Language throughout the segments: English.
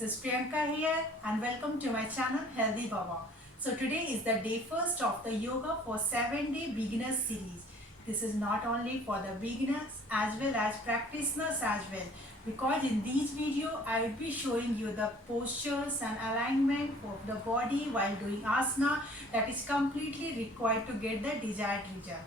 This is Priyanka here and welcome to my channel Healthy Baba. So today is the day first of the yoga for 7-day beginners series. This is not only for the beginners as well as practitioners as well, because in this video I will be showing you the postures and alignment of the body while doing asana that is completely required to get the desired result.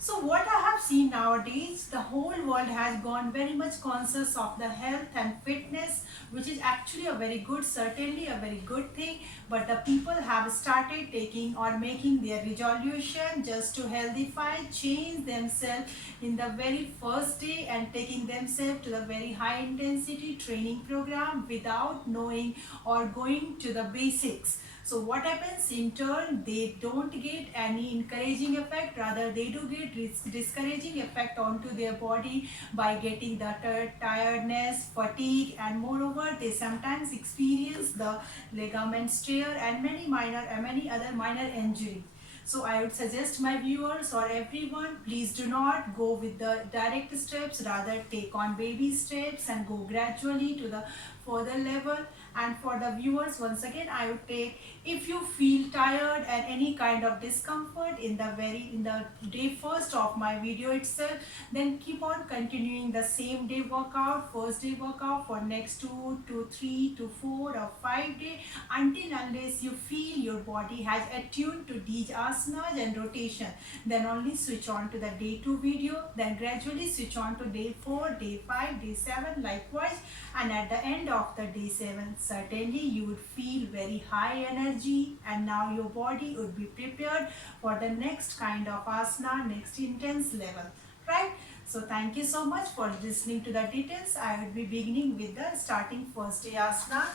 So what I have seen nowadays, the whole world has gone very much conscious of the health and fitness, which is actually a very good, certainly a very good thing. But the people have started taking or making their resolution just to healthify, change themselves in the very first day and taking themselves to the very high intensity training program without knowing or going to the basics. So what happens in turn, they don't get any encouraging effect, rather they do get discouraging effect onto their body by getting the tiredness, fatigue, and moreover they sometimes experience the ligament tear and many other minor injuries. So I would suggest my viewers or everyone, please do not go with the direct steps, rather take on baby steps and go gradually to the further level. And for the viewers, once again I would take, if you feel tired and any kind of discomfort in the day first of my video itself, then keep on continuing the same day workout, first day workout for next 2 to 3 to 4 or 5 days, until unless you feel your body has attuned to these asanas and rotation. Then only switch on to the day 2 video, then gradually switch on to day 4, day 5, day 7 likewise, and at the end of the day 7 certainly you would feel very high energy, and now your body would be prepared for the next kind of asana, next intense level, right? So thank you so much for listening to the details. I will be beginning with the starting first day asana.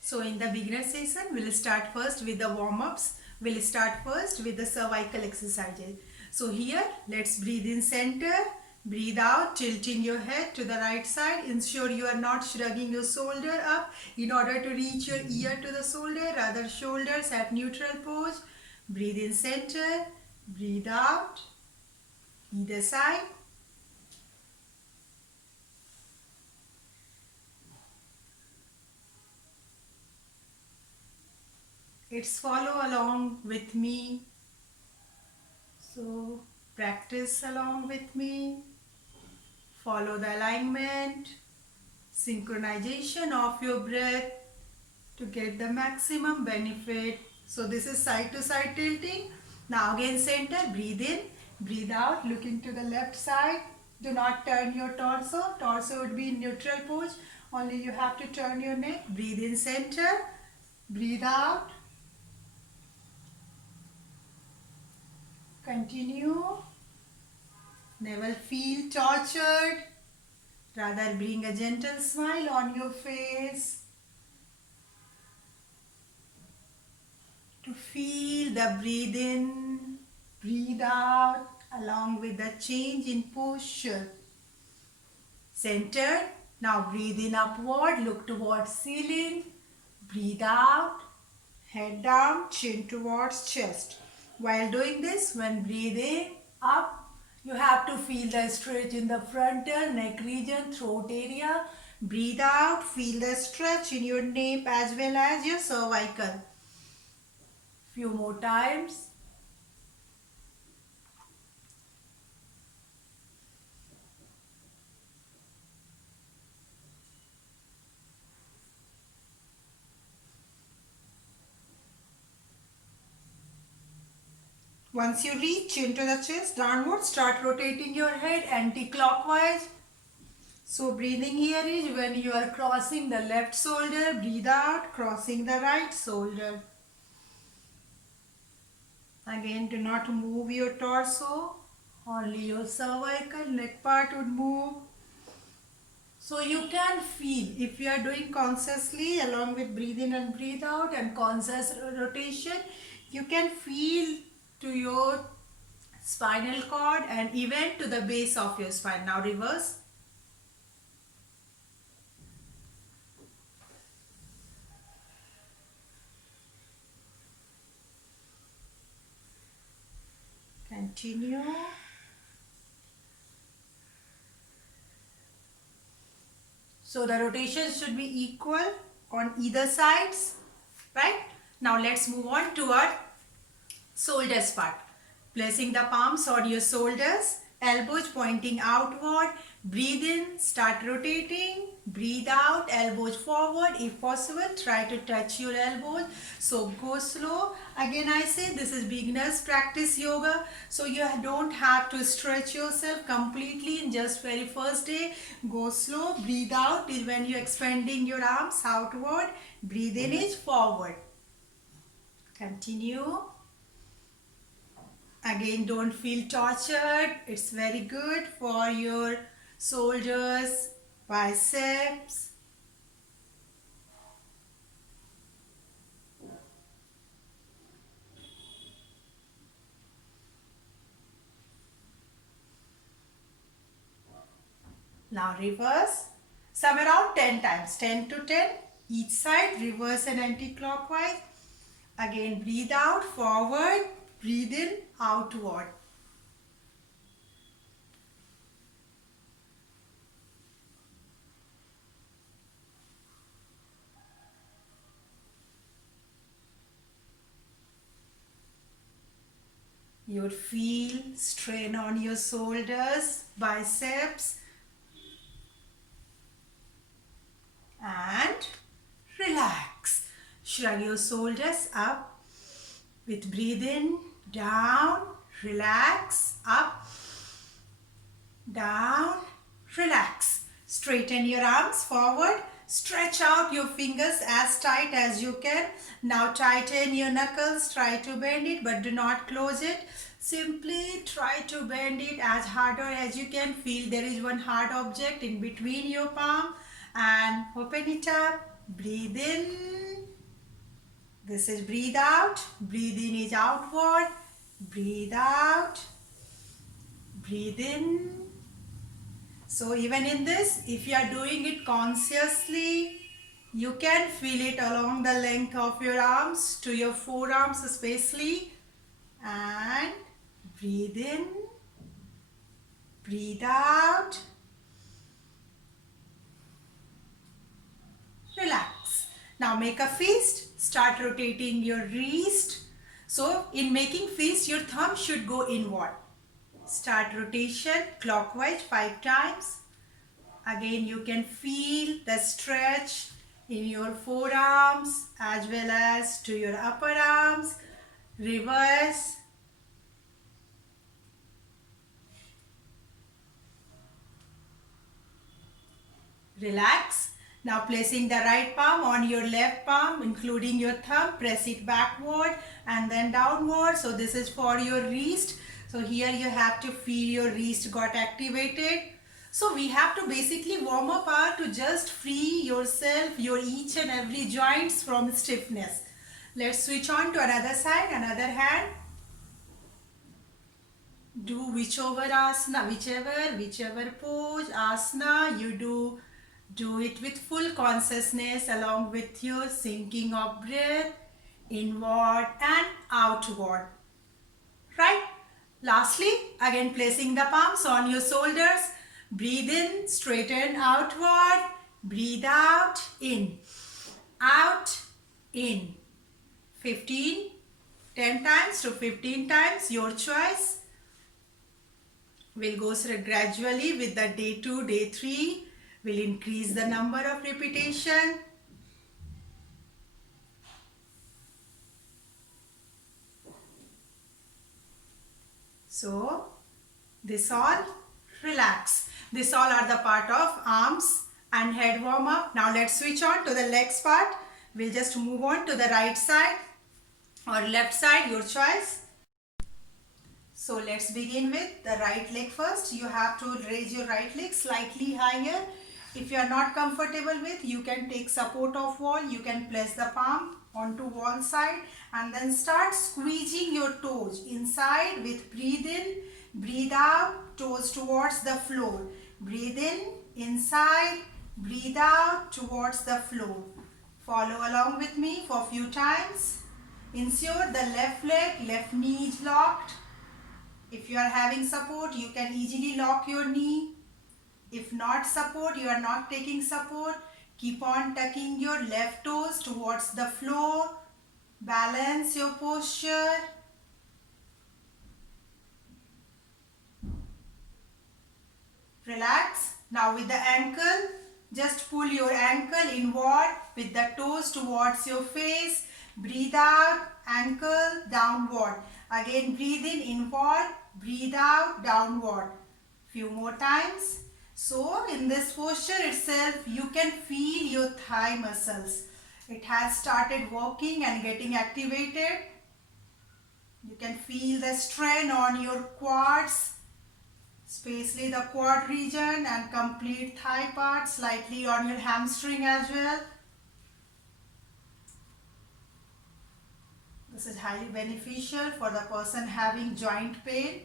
So in the beginner session, we'll start first with the warm-ups. We'll start first with the cervical exercises. So here, let's breathe in center. Breathe out, tilting your head to the right side. Ensure you are not shrugging your shoulder up in order to reach your ear to the shoulder. Rather, shoulders at neutral pose. Breathe in center. Breathe out. Either side. It's follow along with me. So practice along with me. Follow the alignment, synchronization of your breath to get the maximum benefit. So this is side to side tilting. Now again center, breathe in, breathe out, looking to the left side. Do not turn your torso. Torso would be in neutral pose. Only you have to turn your neck. Breathe in center, breathe out. Continue. Never feel tortured. Rather bring a gentle smile on your face. To feel the breathe in, breathe out along with the change in posture. Centered. Now breathe in upward, look towards ceiling. Breathe out, head down, chin towards chest. While doing this, when breathing up, you have to feel the stretch in the frontal neck region, throat area. Breathe out, feel the stretch in your nape as well as your cervical. Few more times. Once you reach into the chest downward, start rotating your head anti-clockwise. So breathing here is when you are crossing the left shoulder, breathe out, crossing the right shoulder. Again, do not move your torso, only your cervical neck part would move. So you can feel, if you are doing consciously along with breathe in and breathe out and conscious rotation, you can feel to your spinal cord and even to the base of your spine. Now reverse. Continue. So the rotation should be equal on either sides, right? Now let's move on to our shoulders part. Placing the palms on your shoulders, elbows pointing outward. Breathe in, start rotating. Breathe out, elbows forward. If possible, try to touch your elbows. So go slow. Again, I say this is beginners practice yoga. So you don't have to stretch yourself completely in just very first day. Go slow. Breathe out is when you're expanding your arms outward. Breathe in is forward. Continue. Again, don't feel tortured. It's very good for your shoulders, biceps. Now reverse. Some around 10 times. 10 to 10. Each side, reverse and anti-clockwise. Again, breathe out, forward. Breathe in, outward. You would feel strain on your shoulders, biceps, and relax. Shrug your shoulders up with breathe in, down, relax, up, down, relax. Straighten your arms forward. Stretch out your fingers as tight as you can. Now tighten your knuckles. Try to bend it but do not close it. Simply try to bend it as harder as you can. Feel there is one hard object in between your palm and open it up. Breathe in. This is breathe out. Breathe in is outward. Breathe out. Breathe in. So even in this, if you are doing it consciously, you can feel it along the length of your arms to your forearms especially. And breathe in. Breathe out. Relax. Now make a fist. Start rotating your wrist. So in making fist, your thumb should go inward. Start rotation clockwise 5 times. Again, you can feel the stretch in your forearms as well as to your upper arms. Reverse. Relax. Now placing the right palm on your left palm, including your thumb, press it backward and then downward. So this is for your wrist. So here you have to feel your wrist got activated. So we have to basically warm up to just free yourself, your each and every joints from stiffness. Let's switch on to another side, another hand. Do whichever asana, whichever pose, asana you do. Do it with full consciousness along with your sinking of breath inward and outward. Right? Lastly, again placing the palms on your shoulders. Breathe in, straighten outward. Breathe out, in. Out, in. 10 times to 15 times, your choice. We'll go through gradually with the day 2, day 3. We'll increase the number of repetition. So, this all relax. This all are the part of arms and head warm up. Now let's switch on to the legs part. We'll just move on to the right side or left side, your choice. So let's begin with the right leg first. You have to raise your right leg slightly higher. If you are not comfortable with, you can take support of wall. You can place the palm onto wall side and then start squeezing your toes inside with breathe in, breathe out, toes towards the floor. Breathe in, inside, breathe out towards the floor. Follow along with me for a few times. Ensure the left leg, left knee is locked. If you are having support, you can easily lock your knee. If not support, you are not taking support, keep on tucking your left toes towards the floor. Balance your posture. Relax. Now with the ankle, just pull your ankle inward with the toes towards your face. Breathe out, ankle downward. Again breathe in inward, breathe out downward. Few more times. So in this posture itself, you can feel your thigh muscles. It has started working and getting activated. You can feel the strain on your quads, especially the quad region, and complete thigh part, slightly on your hamstring as well. This is highly beneficial for the person having joint pain.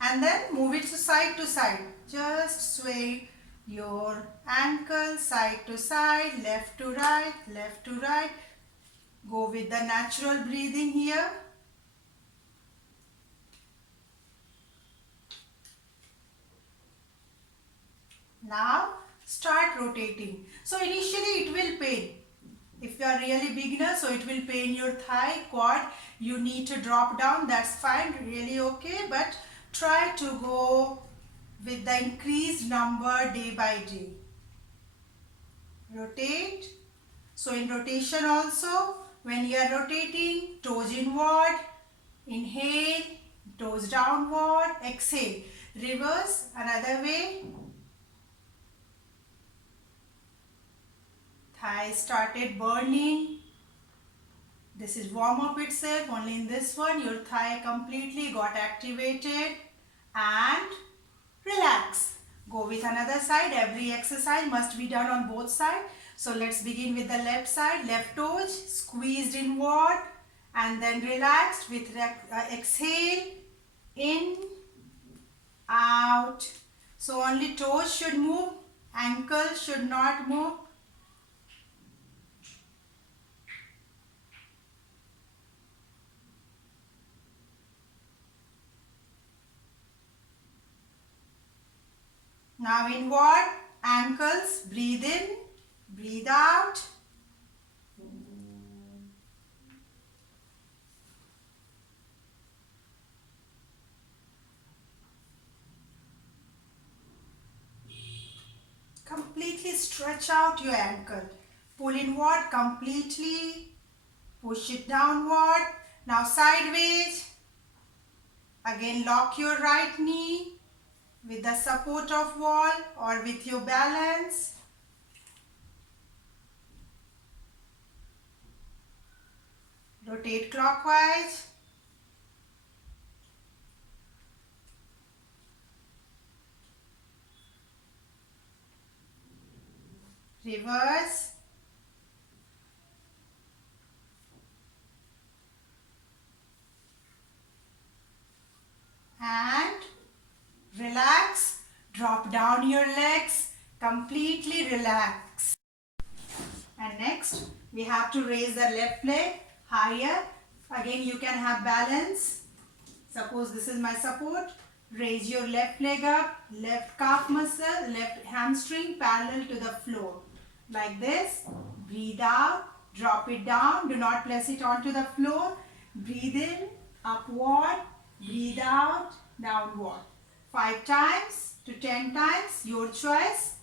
And then move it side to side. Just sway your ankle side to side, left to right, left to right. Go with the natural breathing here. Now start rotating. So initially it will pain. If you are really beginner, so it will pain your thigh, quad. You need to drop down, that's fine, really okay. But try to go with the increased number day by day. Rotate. So in rotation also, when you are rotating, toes inward, inhale, toes downward, exhale. Reverse, another way. Thigh started burning. This is warm up itself. Only in this one your thigh completely got activated. And relax. Go with another side. Every exercise must be done on both sides. So let's begin with the left side. Left toes squeezed inward and then relaxed with exhale. In, out. So only toes should move. Ankle should not move. Now inward, ankles, breathe in, breathe out. Completely stretch out your ankle. Pull inward completely, push it downward. Now sideways. Again lock your right knee with the support of wall or with your balance. Rotate clockwise. Reverse. And relax. Drop down your legs. Completely relax. And next, we have to raise the left leg higher. Again, you can have balance. Suppose this is my support. Raise your left leg up, left calf muscle, left hamstring parallel to the floor. Like this. Breathe out, drop it down. Do not place it onto the floor. Breathe in, upward. Breathe out, downward. 5 times to 10 times, your choice.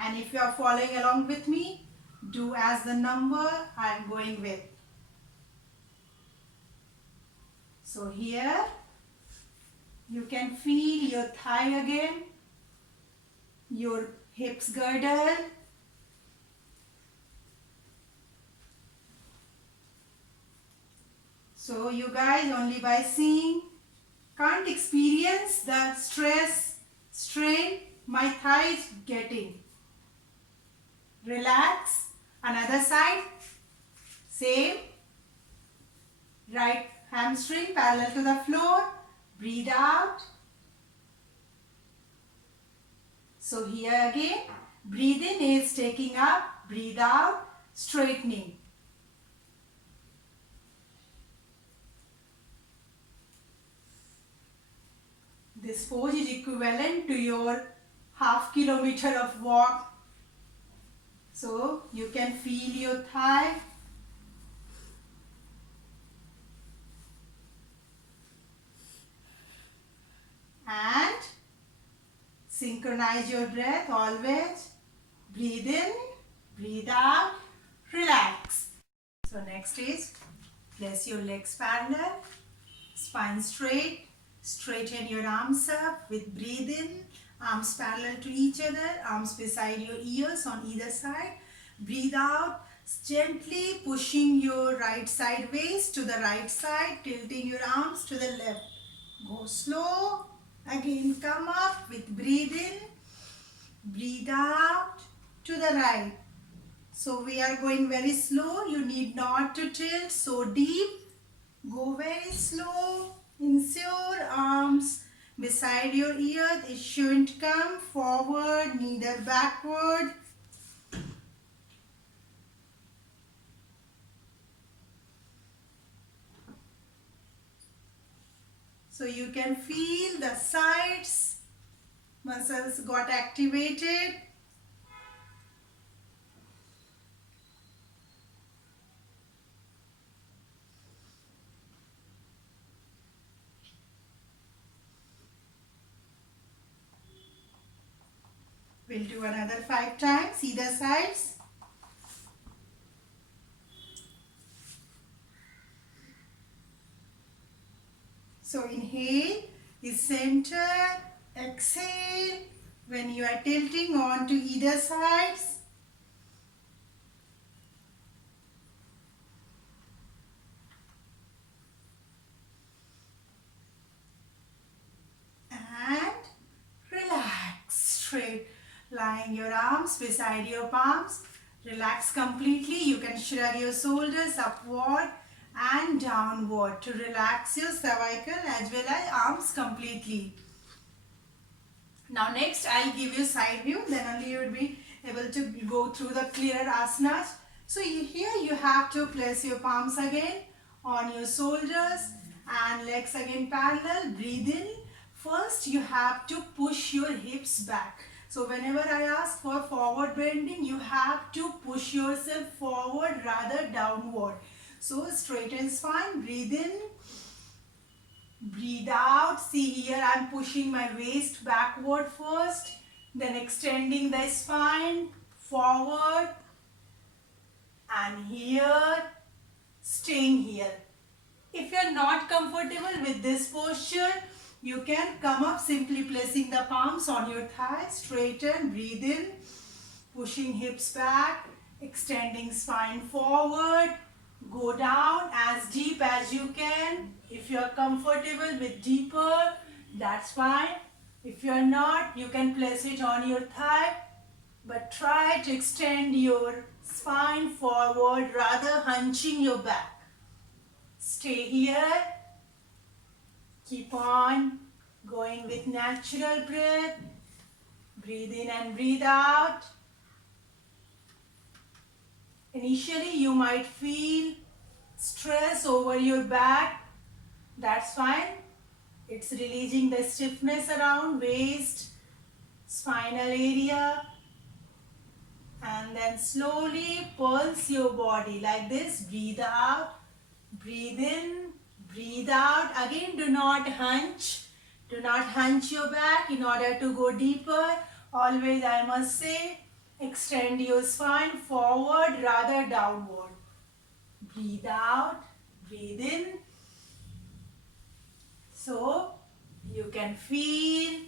And if you are following along with me, do as the number I am going with. So here you can feel your thigh again, your hips girdle. So you guys only by seeing can't experience the stress, strain my thigh is getting. Relax. Another side. Same. Right hamstring parallel to the floor. Breathe out. So here again, breathe in is taking up, breathe out, straightening. This pose is equivalent to your half kilometer of walk. So you can feel your thigh. And synchronize your breath always. Breathe in, breathe out, relax. So next is place your legs parallel, spine straight, straighten your arms up with breathe in, arms parallel to each other, arms beside your ears on either side. Breathe out, gently pushing your right side waist to the right side, tilting your arms to the left. Go slow. Again come up with breathe in, breathe out to the right. So we are going very slow. You need not to tilt so deep. Go very slow. Ensure arms beside your ear. It shouldn't come forward, neither backward. So you can feel the sides muscles got activated. We'll do another 5 times either sides. So inhale is center, exhale when you are tilting on to either sides. And relax straight, lying your arms beside your palms. Relax completely. You can shrug your shoulders upward and downward to relax your cervical as well as arms completely. Now next I'll give you side view, then only you will be able to go through the clearer asanas. So here you have to place your palms again on your shoulders and legs again parallel. Breathe in. First you have to push your hips back. So whenever I ask for forward bending, you have to push yourself forward rather downward. So straighten spine, breathe in, breathe out. See here I am pushing my waist backward first, then extending the spine forward, and here staying here. If you are not comfortable with this posture, you can come up simply placing the palms on your thighs, straighten, breathe in, pushing hips back, extending spine forward, go down as deep as you can. If you are comfortable with deeper, that's fine. If you are not, you can place it on your thigh, but try to extend your spine forward rather hunching your back. Stay here. Keep on going with natural breath. Breathe in and breathe out. Initially, you might feel stress over your back. That's fine. It's releasing the stiffness around waist, spinal area. And then slowly pulse your body like this. Breathe out. Breathe in. Breathe out. Again, do not hunch. Do not hunch your back in order to go deeper. Always, I must say, extend your spine forward rather downward. Breathe out. Breathe in. So, you can feel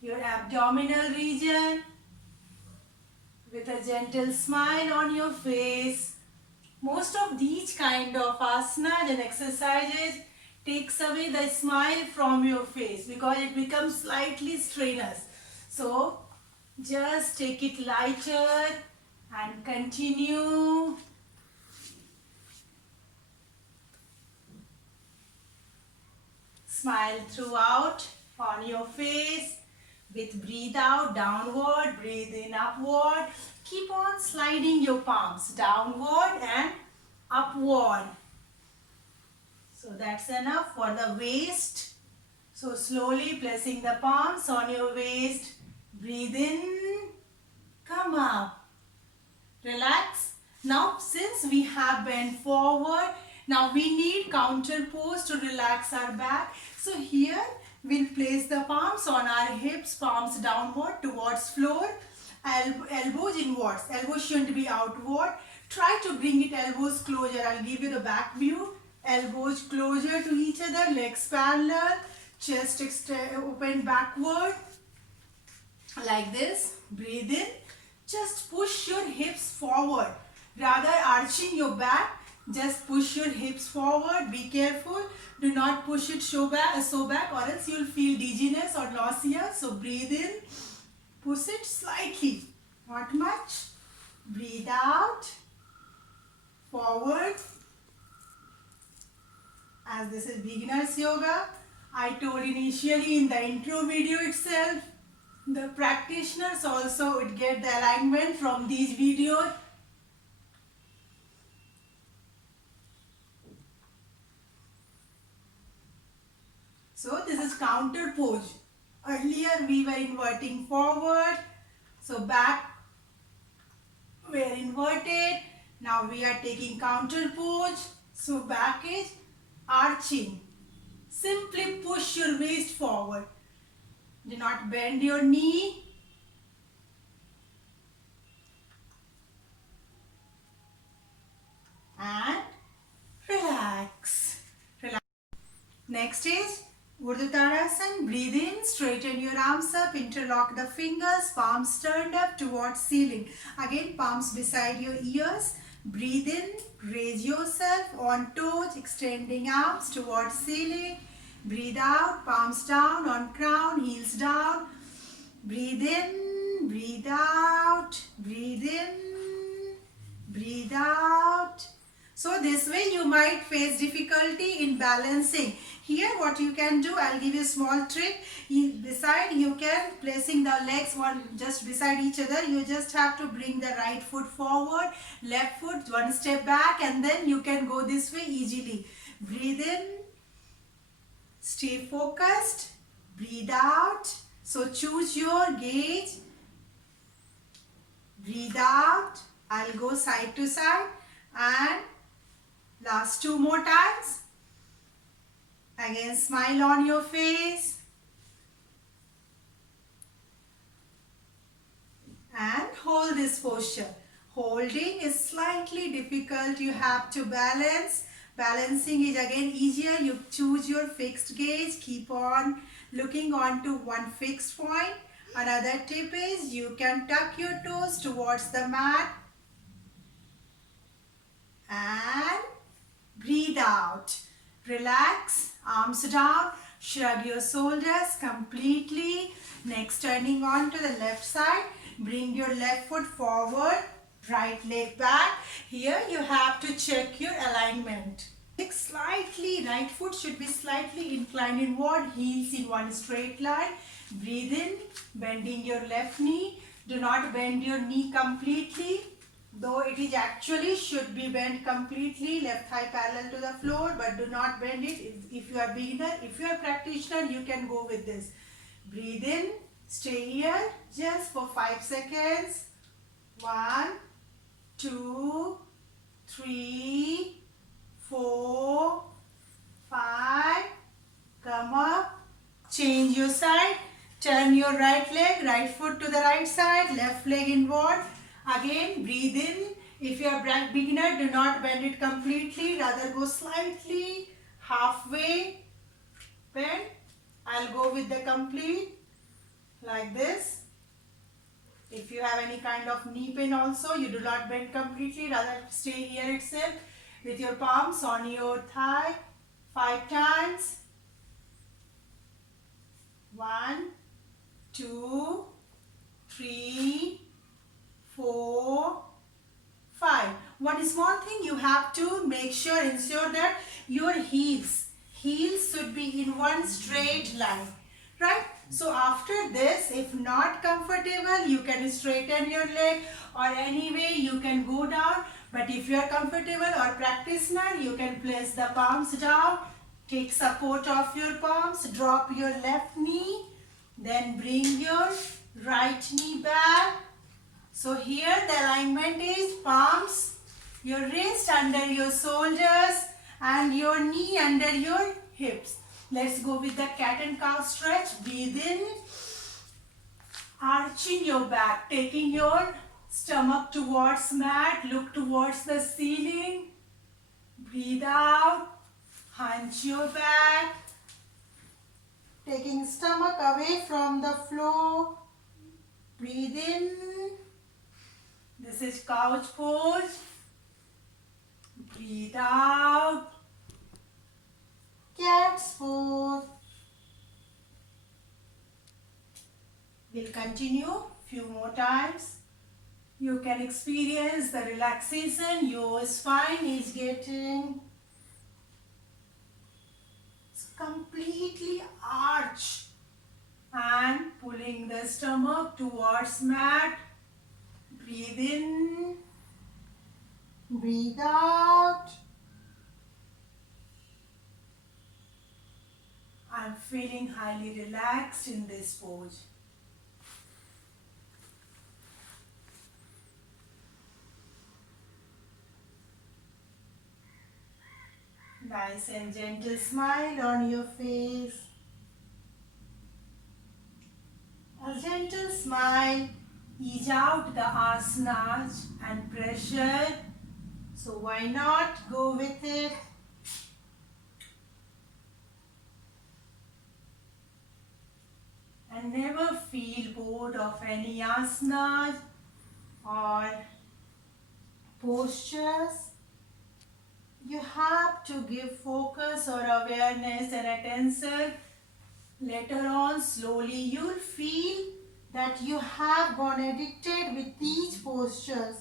your abdominal region with a gentle smile on your face. Most of these kind of asanas and exercises takes away the smile from your face because it becomes slightly strenuous. So just take it lighter and continue. Smile throughout on your face. With breathe out downward, breathe in upward. Keep on sliding your palms downward and upward. So that's enough for the waist. So slowly placing the palms on your waist. breathe in, come up, relax. Now since we have bent forward, now we need counter pose to relax our back. So here we'll place the palms on our hips, palms downward towards floor, elbows inwards. Elbows shouldn't be outward. Try to bring it elbows closer. I'll give you the back view. Elbows closer to each other, legs parallel, chest open backward like this. Breathe in. Just push your hips forward. Rather arching your back, just push your hips forward. Be careful. Do not push it so back or else you'll feel dizziness or nausea. So breathe in. Push it slightly. Not much. Breathe out. Forward. As this is beginner's yoga, I told initially in the intro video itself, the practitioners also would get the alignment from these videos. So this is counter pose. Earlier we were inverting forward. So back we are inverted. Now we are taking counter pose. So back is arching. Simply push your waist forward. Do not bend your knee. And relax. Relax. Next is Urdhva Tadasana. Breathe in, straighten your arms up, interlock the fingers, palms turned up towards ceiling. Again, palms beside your ears. Breathe in, raise yourself on toes, extending arms towards ceiling. Breathe out, palms down on crown, heels down. Breathe in, breathe out, breathe in, breathe out. So this way you might face difficulty in balancing. Here what you can do, I'll give you a small trick. You can placing the legs one just beside each other. You just have to bring the right foot forward, left foot one step back, and then you can go this way easily. Breathe in. Stay focused. Breathe out. So choose your gauge. Breathe out. I'll go side to side. And last two more times. Again, smile on your face. And hold this posture. Holding is slightly difficult. You have to balance. Balancing is again easier. You choose your fixed gauge. Keep on looking on to one fixed point. Another tip is you can tuck your toes towards the mat. And breathe out. Relax. Arms down. Shrug your shoulders completely. Next, turning on to the left side. Bring your left foot forward. Right leg back. Here you have to check your alignment. Slightly, right foot should be slightly inclined inward, heels in one straight line. Breathe in, bending your left knee. Do not bend your knee completely, though it is actually should be bent completely, left thigh parallel to the floor, but do not bend it. If you are beginner, if you are practitioner, you can go with this. Breathe in, stay here just for 5 seconds. 1, 2, 3, 4, 5. Come up. Change your side. Turn your right leg, right foot to the right side, left leg inward. Again, breathe in. If you are beginner, do not bend it completely. Rather go slightly halfway bend. I'll go with the complete like this. If you have any kind of knee pain also, you do not bend completely. Rather stay here itself with your palms on your thigh. 5 times. 1, 2, 3, 4, 5. One small thing you have to ensure that your heels should be in one straight line, right? So after this, if not comfortable, you can straighten your leg or any way you can go down. But if you are comfortable or practitioner, you can place the palms down, take support of your palms, drop your left knee, then bring your right knee back. So here the alignment is palms, your wrist under your shoulders and your knee under your hips. Let's go with the cat and cow stretch. Breathe in, arching your back, taking your stomach towards mat, look towards the ceiling. Breathe out, hunch your back, taking stomach away from the floor. Breathe in. This is couch pose. Breathe out. Cat's pose. We'll continue few more times. You can experience the relaxation your spine is getting. It's completely arched and pulling the stomach towards mat. Breathe in. Breathe out. I'm feeling highly relaxed in this pose. Nice and gentle smile on your face. A gentle smile, ease out the asanas and pressure. So why not go with it? And never feel bored of any asanas or postures. You have to give focus or awareness and attention. Later on, slowly you'll feel that you have gone addicted with these postures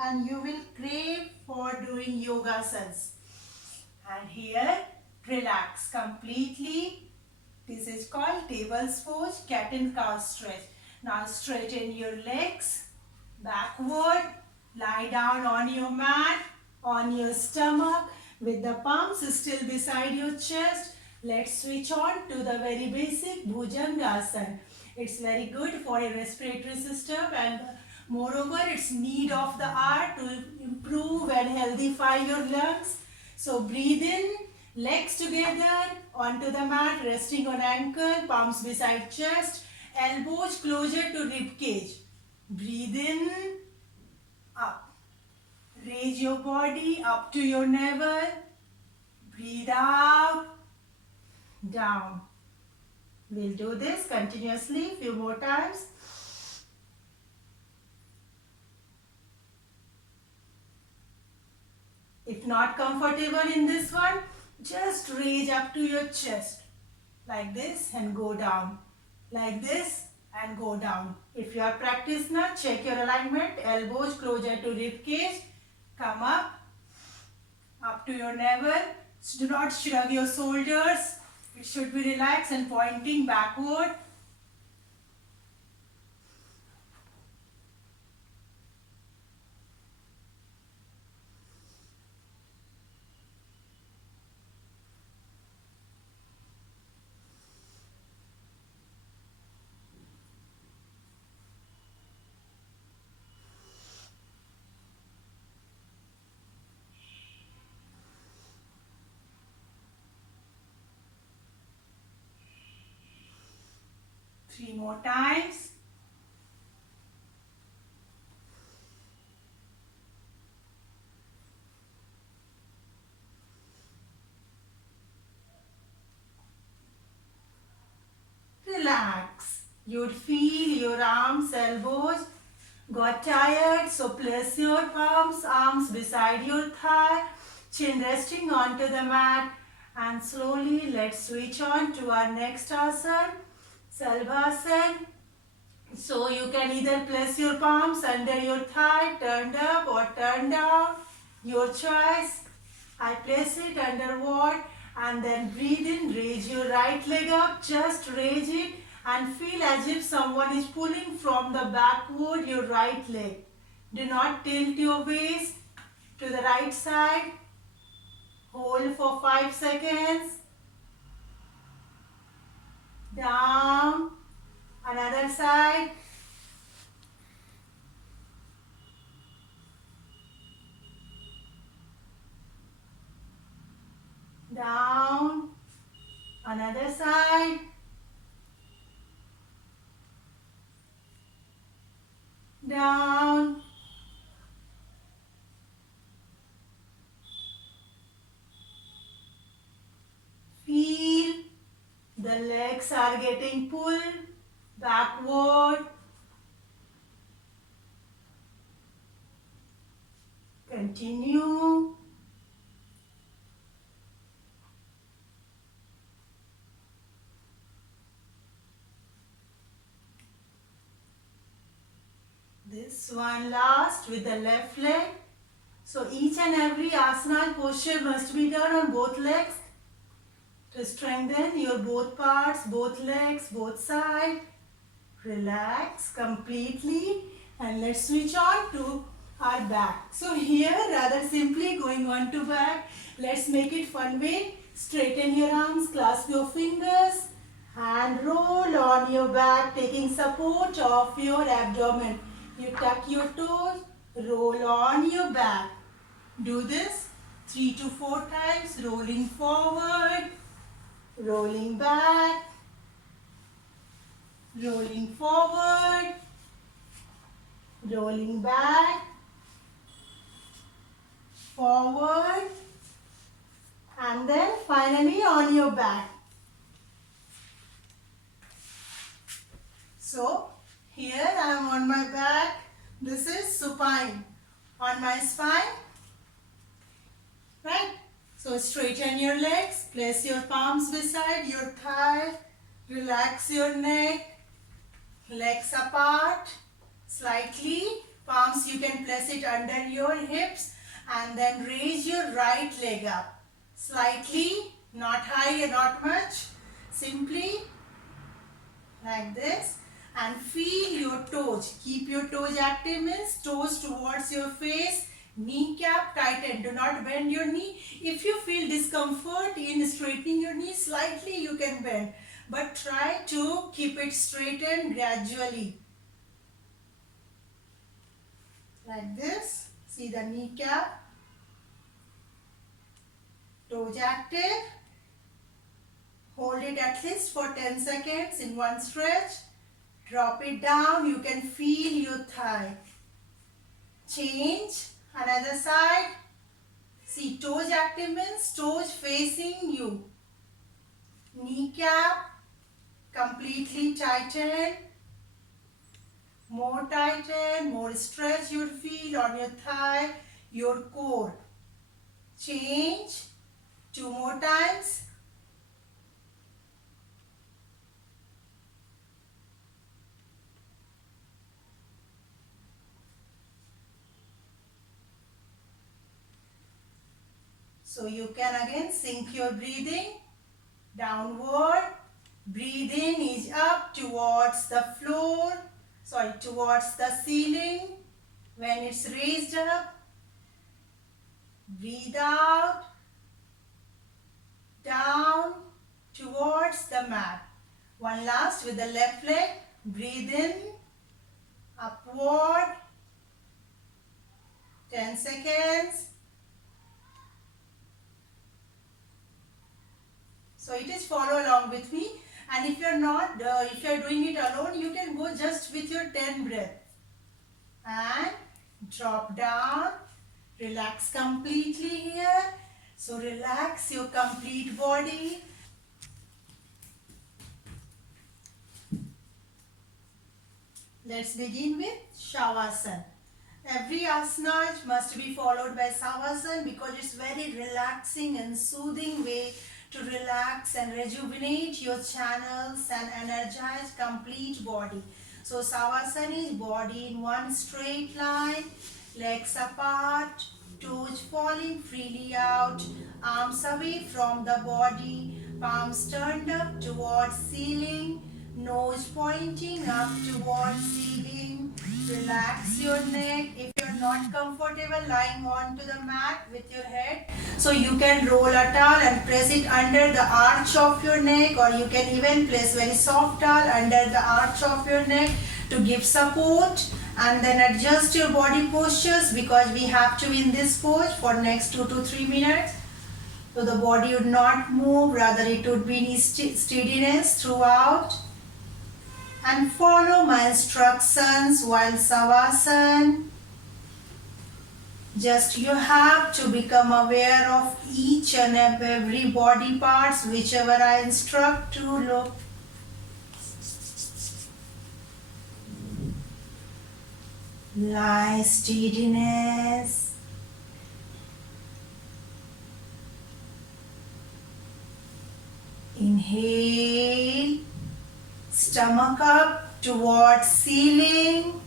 and you will crave for doing yogasans. And here, relax completely. This is called table's pose, cat and cow stretch. Now straighten your legs backward, lie down on your mat, on your stomach with the palms still beside your chest. Let's switch on to the very basic Bhujangasana. It's very good for your respiratory system and moreover it's need of the hour to improve and healthify your lungs. So breathe in, legs together onto the mat, resting on ankle, palms beside chest, elbows closer to rib cage. Breathe in, up. Raise your body up to your navel. Breathe out, down. We'll do this continuously few more times. If not comfortable in this one, just raise up to your chest like this and go down. Like this and go down. If you are practiced now, check your alignment. Elbows closer to rib cage. Come up to your navel. Do not shrug your shoulders. It should be relaxed and pointing backward. Three more times. Relax. You'll feel your arms, elbows got tired. So place your palms, arms beside your thigh, chin resting onto the mat. And slowly let's switch on to our next asana, Salvasana. So you can either place your palms under your thigh, turned up or turned down, your choice. I place it underward and then breathe in, raise your right leg up, just raise it and feel as if someone is pulling from the backward your right leg. Do not tilt your waist to the right side. Hold for 5 seconds. Down. Another side. Another side. Down. Feel the legs are getting pulled backward. Continue. This one last with the left leg. So each and every asana posture must be done on both legs to strengthen your both parts, both legs, both sides. Relax completely and let's switch on to our back. So here, rather simply going on to back, let's make it fun way. Straighten your arms, clasp your fingers and roll on your back, taking support of your abdomen. You tuck your toes, roll on your back. Do this 3 to 4 times, rolling forward, rolling back, rolling forward, rolling back, forward, and then finally on your back. So here I am on my back. This is supine. On my spine, right? So straighten your legs, place your palms beside your thigh, relax your neck, legs apart slightly, palms you can place it under your hips and then raise your right leg up slightly, not high and not much, simply like this. And feel your toes. Keep your toes active, means toes towards your face, kneecap tighten. Do not bend your knee. If you feel discomfort in straightening your knee slightly, you can bend. But try to keep it straightened gradually. Like this. See the kneecap. Toes active. Hold it at least for 10 seconds in one stretch. Drop it down. You can feel your thigh. Change. Another side. See, toes active means toes facing you. Kneecap completely tighten. More tighten, more stretch you'll feel on your thigh, your core. Change. 2 more times. So you can again sync your breathing downward. Breathe in is up towards the floor, towards the ceiling. When it's raised up, breathe out, down towards the mat. One last with the left leg. Breathe in, upward, 10 seconds. So it is follow along with me, and if you are not, if you are doing it alone, you can go just with your 10 breath. And drop down, relax completely here. So relax your complete body. Let's begin with Shavasana. Every asana must be followed by Savasana because it's very relaxing and soothing way to relax and rejuvenate your channels and energize complete body. So Savasana is body in one straight line, legs apart, toes falling freely out, arms away from the body, palms turned up towards ceiling, nose pointing up towards ceiling. Relax your neck. If you're not comfortable lying onto the mat with your head, so you can roll a towel and press it under the arch of your neck, or you can even place very soft towel under the arch of your neck to give support, and then adjust your body postures because we have to be in this pose for next 2 to 3 minutes. So the body would not move, rather it would be in steadiness throughout. And follow my instructions while Savasana. Just you have to become aware of each and every body parts, whichever I instruct to look. Lie steadiness. Inhale, stomach up towards ceiling.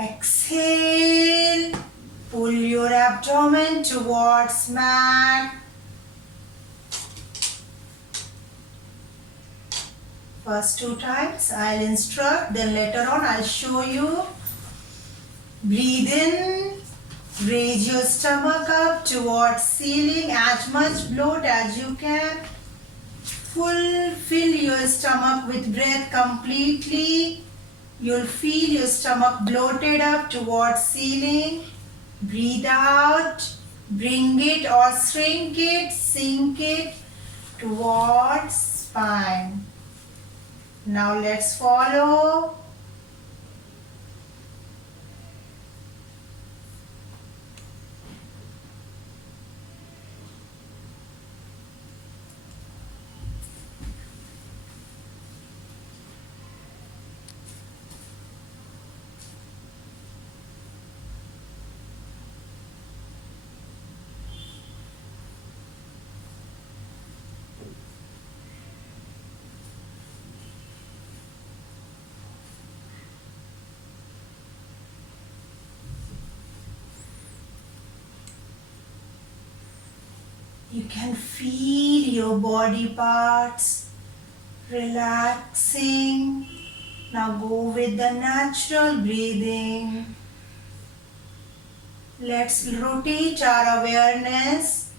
Exhale, pull your abdomen towards mat. First 2 times I'll instruct, then later on I'll show you. Breathe in, raise your stomach up towards ceiling, as much bloat as you can. Fill your stomach with breath completely. You'll feel your stomach bloated up towards ceiling. Breathe out, bring it or shrink it, sink it towards spine. Now let's follow. You can feel your body parts relaxing. Now go with the natural breathing. Let's rotate our awareness,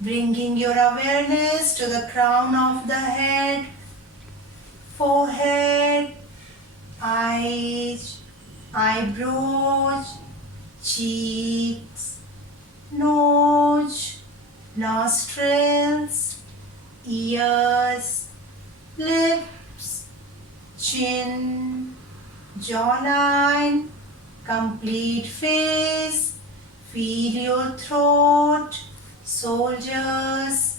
bringing your awareness to the crown of the head, forehead, eyes, eyebrows, cheeks, nose, nostrils, ears, lips, chin, jawline, complete face. Feel your throat, shoulders,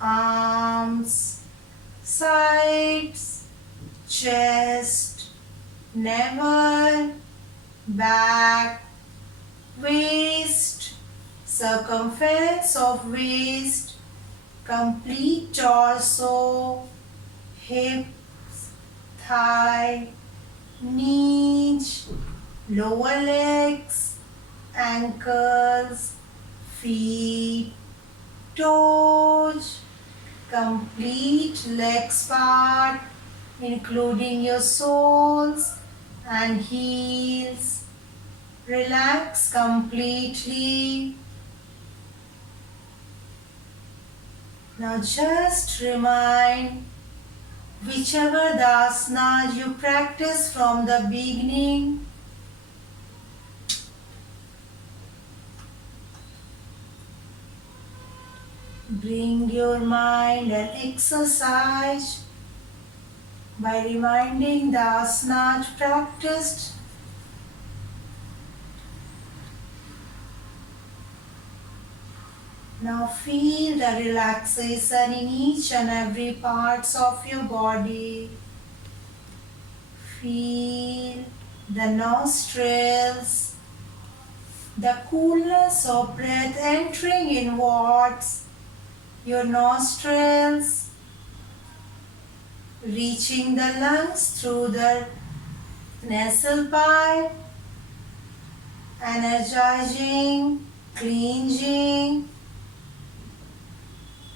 arms, sides, chest, navel, back, waist, circumference of waist, complete torso, hips, thigh, knees, lower legs, ankles, feet, toes, complete legs part, including your soles and heels. Relax completely. Now just remind whichever the asanas you practice from the beginning. Bring your mind and exercise by reminding the asanas practiced. Now feel the relaxation in each and every parts of your body. Feel the nostrils, the coolness of breath entering inwards, your nostrils, reaching the lungs through the nasal pipe, energizing, cleansing,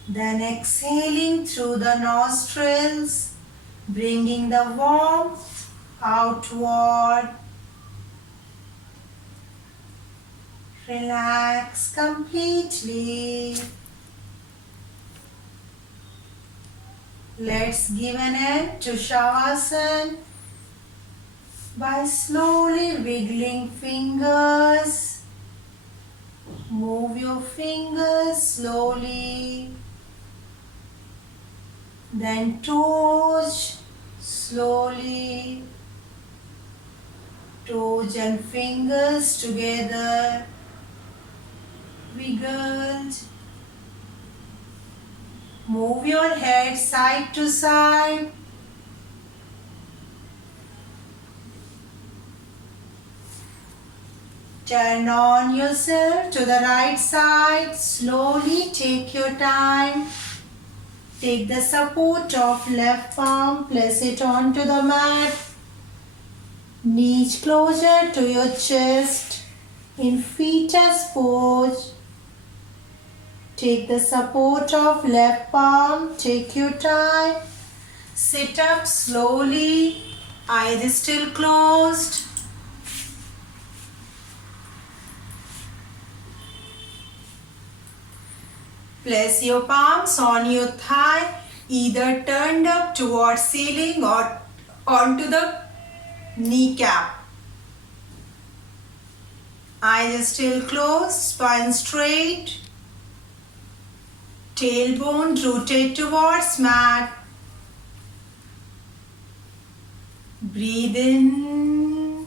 then exhaling through the nostrils, bringing the warmth outward. Relax completely. Let's give an end to Shavasana by slowly wiggling fingers Move your fingers slowly. Then toes slowly. Toes and fingers together. Wiggle. Move your head side to side. Turn on yourself to the right side. Slowly take your time. Take the support of left palm. Place it onto the mat. Knees closer to your chest. In fetus pose. Take the support of left palm. Take your time. Sit up slowly. Eyes still closed. Place your palms on your thigh, either turned up towards ceiling or onto the kneecap. Eyes still closed, spine straight. Tailbone rooted towards mat. Breathe in.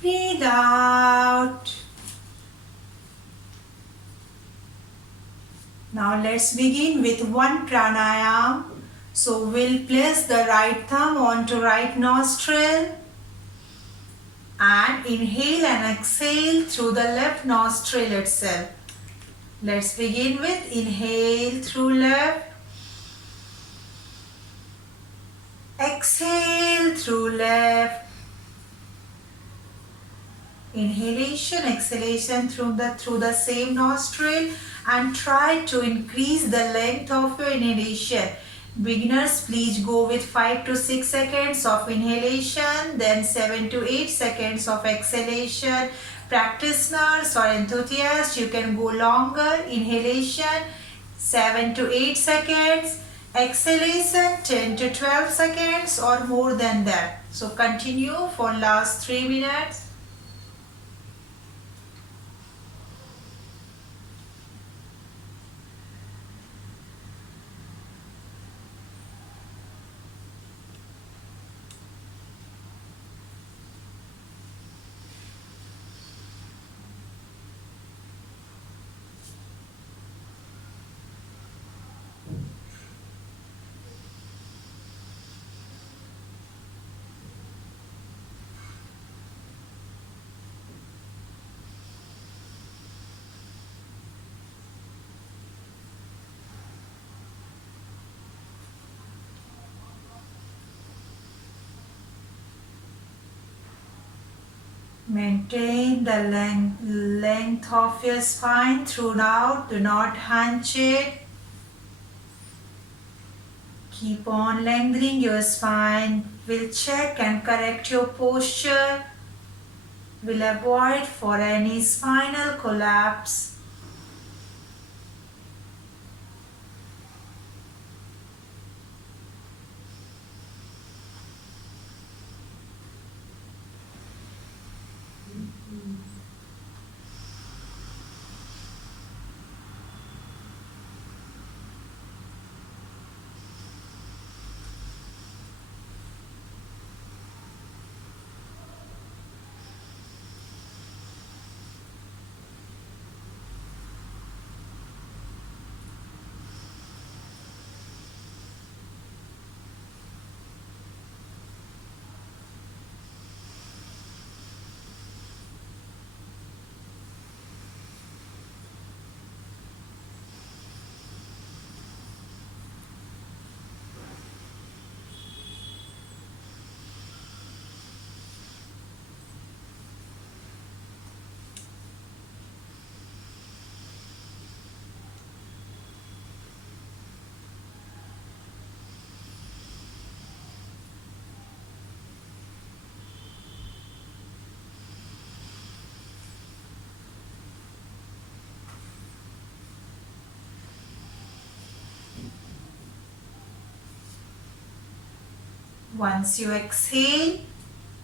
Breathe out. Now let's begin with one pranayam. So we'll place the right thumb onto right nostril and inhale and exhale through the left nostril itself. Let's begin with inhale through left. Exhale through left. Inhalation, exhalation through the same nostril, and try to increase the length of your inhalation. Beginners, please go with 5 to 6 seconds of inhalation, then 7 to 8 seconds of exhalation. Practitioners or enthusiasts, you can go longer. Inhalation 7 to 8 seconds, exhalation 10 to 12 seconds or more than that. So continue for last 3 minutes. Maintain the length of your spine throughout. Do not hunch it. Keep on lengthening your spine. We'll check and correct your posture. We'll avoid for any spinal collapse. Once you exhale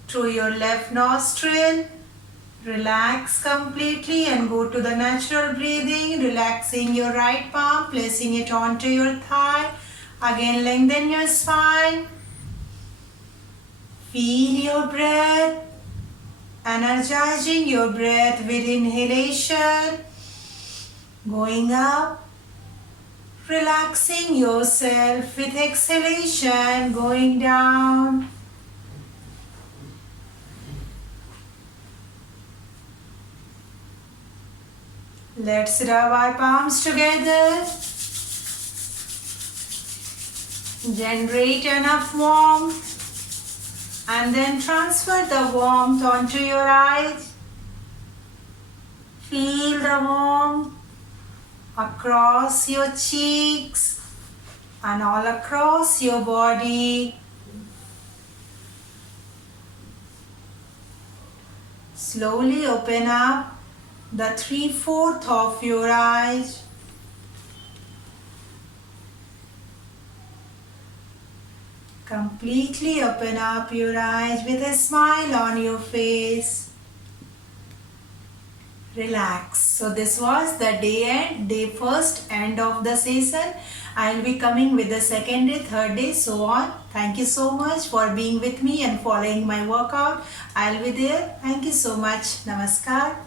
through your left nostril, Relax completely and go to the natural breathing, relaxing your right palm, placing it onto your thigh. Again, lengthen your spine. Feel your breath, energizing your breath with inhalation, going up, relaxing yourself with exhalation, going down. Let's rub our palms together. Generate enough warmth and then transfer the warmth onto your eyes. Feel the warmth across your cheeks and all across your body. Slowly open up the 3/4 of your eyes. Completely open up your eyes with a smile on your face. Relax. So this was the day first end of the session. I'll be coming with the second day, third day, so on. Thank you so much for being with me and following my workout. I'll be there. Thank you so much. Namaskar.